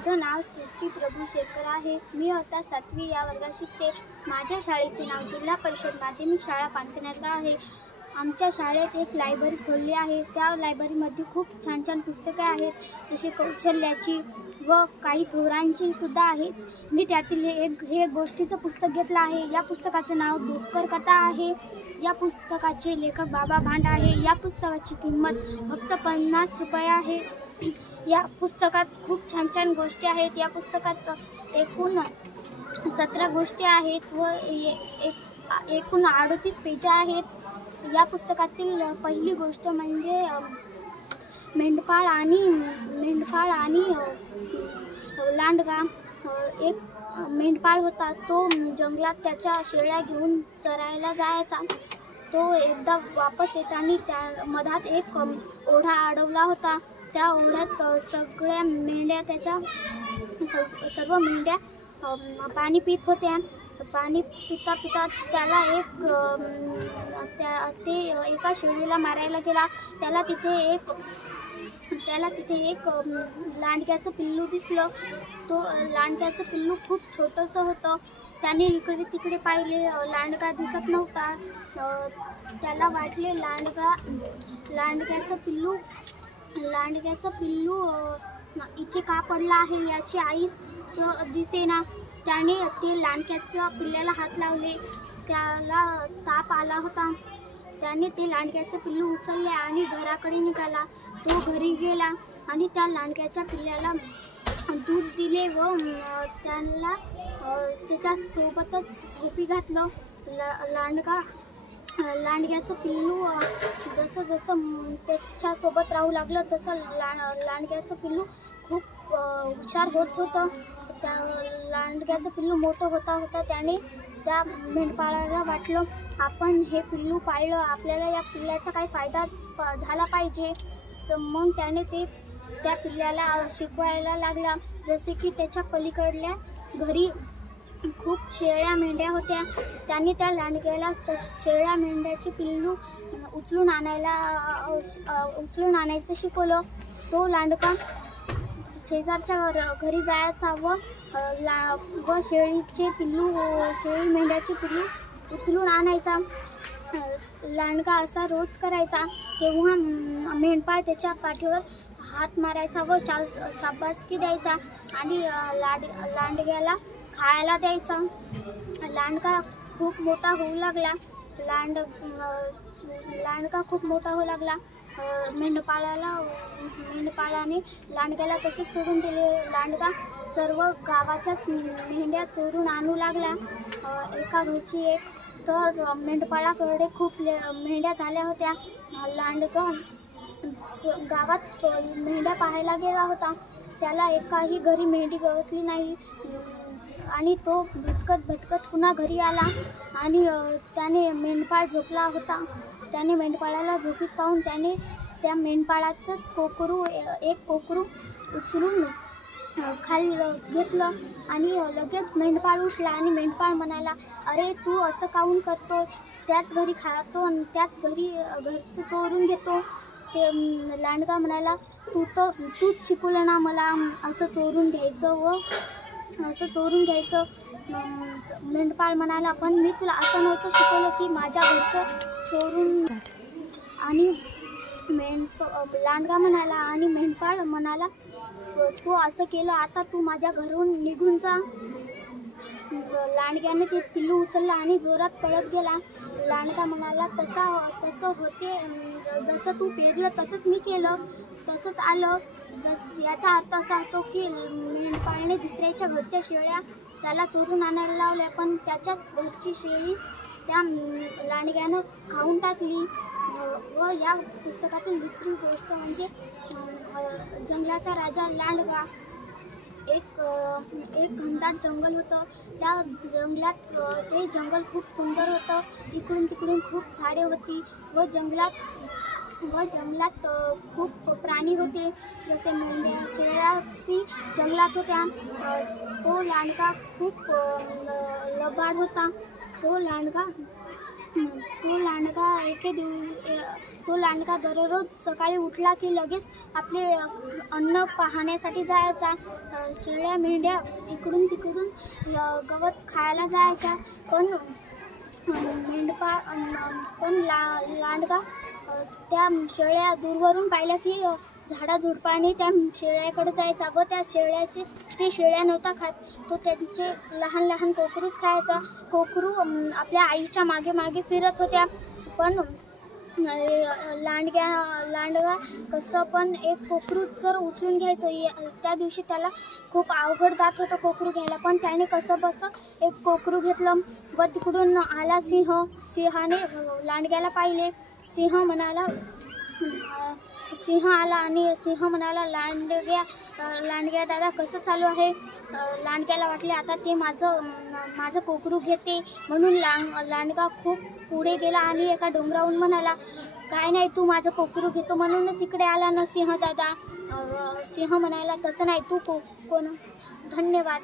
माझं नाव सृष्टी प्रभू शेखर आहे। मी आता 7वी या वर्गात शिकते। माझ्या शाळेचे नाव जिल्हा परिषद माध्यमिक शाळा पानकनाथला आहे। आमच्या शाळेत एक लायब्ररी खोलली आहे। त्या लायब्ररीमध्ये खूप छान छान पुस्तके आहेत, जसे कौशल्याची व काही थोरांची सुद्धा आहेत। मी त्यातील हे गोष्टीचं पुस्तक घेतलं आहे। या पुस्तकाचं नाव धोकर कथा आहे। या पुस्तकाचे लेखक बाबा भांड आहे। या पुस्तकाची किंमत फक्त 50 रुपये आहे। या पुस्तकात खूप छान छान गोष्टी आहेत। या पुस्तकात एकूण 17 गोष्टी आहेत व एकूण 38 पेज आहेत। या पुस्तकातील पहिली गोष्ट म्हणजे मेंढपाळ आणि लांडगा। एक मेंढपाळ होता, तो जंगलात त्याच्या शेळ्या घेऊन चरायला जायचा। तो एकदा वापस येताना त्या मधात एक ओढा अडवला होता। त्या ओढ्यात सगळ्या मेंढ्या सर्व मेंढ्या पाणी पित होत्या। पाणी पिता पिता त्याला ते एका शेळीला मारायला गेला। त्याला तिथे एक लांडग्याचं पिल्लू दिसलं। तो लांडग्याचं पिल्लू खूप छोटंसं होतं। त्याने इकडे तिकडे पाहिले, लांडगा दिसत नव्हता। त्याला वाटले लांडग्याचं पिल्लू इथे का पडला आहे, याची आई दिसेना। त्याने ते लांडग्याच्या पिल्ल्याला हात लावले। त्याला ताप आला होता। त्याने ते लांडग्याचे पिल्लू उचलले आणि घराकडे निघाला। तो घरी गेला आणि त्या लांडग्याच्या पिल्ल्याला दूध दिले व त्याला त्याच्या सोबतच झोपी घातलं। लांडग्याचं पिल्लू जसं त्याच्यासोबत राहू लागलं तसं लांडग्याचं पिल्लू खूप हुशार होत होतं। त्या लांडग्याचं पिल्लू मोठं होता त्याने त्या मेंढपाळाला वाटलं, आपण हे पिल्लू पाळलं, आपल्याला या पिल्ल्याचा काही फायदा झाला पाहिजे। तर मग त्याने त्या पिल्ल्याला शिकवायला लागला। जसे की त्याच्या पलीकडल्या घरी खूप शेळ्या मेंढ्या होत्या। त्याने त्या लांडग्याला शेळ्या मेंढ्याचे पिल्लू उचलून आणायचं शिकवलं। तो लांडगा शेजारच्या घरी जायचा व शेळी मेंढ्याचे पिल्लू उचलून आणायचा। लांडगा असा रोज करायचा। तेव्हा मेंढपाळ त्याच्या पाठीवर हात मारायचा व शाबासकी द्यायचा आणि लांडग्याला खायला द्यायचा। लांडगा खूप मोठा होऊ लागला। मेंढपाळाने लांडग्याला तसेच सोडून दिले। लांडगा सर्व गावाच्याच मेंढ्या चोरून आणू लागला। एका घरची तर मेंढपाळाकडे खूप मेंढ्या झाल्या होत्या। लांडगा गावात मेंढ्या पाहायला गेला होता। त्याला एकाही घरी मेंढी गवसली नाही आणि तो भटकत पुन्हा घरी आला आणि त्याने मेंढपाळ झोपला होता। त्याने मेंढपाळाला झोपीत पाहून त्याने त्या मेंढपाळाचंच एक कोकरू उचलून खाली घेतलं आणि लगेच मेंढपाळ उठला आणि मेंढपाळ म्हणाला, अरे तू असं काहून करतो? त्याच घरी खातो आणि त्याच घरचं चोरून घेतो। ते लांडगा म्हणाला, तूच शिकवलं ना मला असं चोरून घ्यायचं। मेंढपाळ म्हणाला, पण मी तुला असं नव्हतं शिकवलं की माझ्या घरचं चोरून। आणि लांडगा म्हणाला आणि मेंढपाळ म्हणाला, तू असं केलं, आता तू माझ्या घरून निघून जा। लांडग्याने ते पिल्लू उचललं आणि जोरात पळत गेला। लांडगा म्हणाला, तसं होते, जसं तू पेरलं तसंच मी केलं, तसंच आलं। याचा अर्थ असा होतो की मेंढपाळने दुसऱ्याच्या घरच्या शेळ्या त्याला चोरून आणायला लावल्या, पण त्याच्याच घरची शेळी त्या लांडग्यानं खाऊन टाकली। व या पुस्तकातील दुसरी गोष्ट म्हणजे जंगलाचा राजा लांडगा। एक घनदाट जंगल होतं। त्या जंगलात ते जंगल खूप सुंदर होतं। इकडून तिकडून खूप झाडे होती व जंगलात खूप प्राणी होते, जसे मेंढ्या, शेळ्या जंगलात होत्या। तो लांडगा खूप लबाड होता। तो लांडगा तो लांडगा दररोज सकाळी उठला की लगेच आपले अन्न पाहण्यासाठी जायचा. शेळ्या मेंढ्या इकडून तिकडून गवत खायला जायच्या. पण लांडगा त्या शेळ्या दूरवरून पाहिल्या की झाडाझुडपाने त्या शेळ्याकडे जायचा व त्या शेळ्या नव्हता खात. तो त्यांचे लहान लहान कोकरूच खायचा. कोकरू आपल्या आईच्या मागे मागे फिरत होत्या. पण लांडगा कसं पण एक कोकरू जर उचलून घ्यायचं, त्या दिवशी त्याला खूप अवघड जात होतं कोकरू घ्यायला. पण त्याने कसं बसं एक कोकरू घेतलं व तिकडून आला सिंहाने लांडग्याला पाहिले. सिंह आला आणि सिंह म्हणाला, लांडग्या दादा कसं चालू आहे? लांडग्याला वाटले आता ते माझं कोकरू घेते, म्हणून लांडगा खूप पुढे गेला आणि एका डोंगरावरून म्हणाला, काय नाही, तू माझं कोकरू घेतो म्हणूनच इकडे आला ना सिंह दादा. सिंह म्हणाला, तसं नाही, तू कोण? धन्यवाद.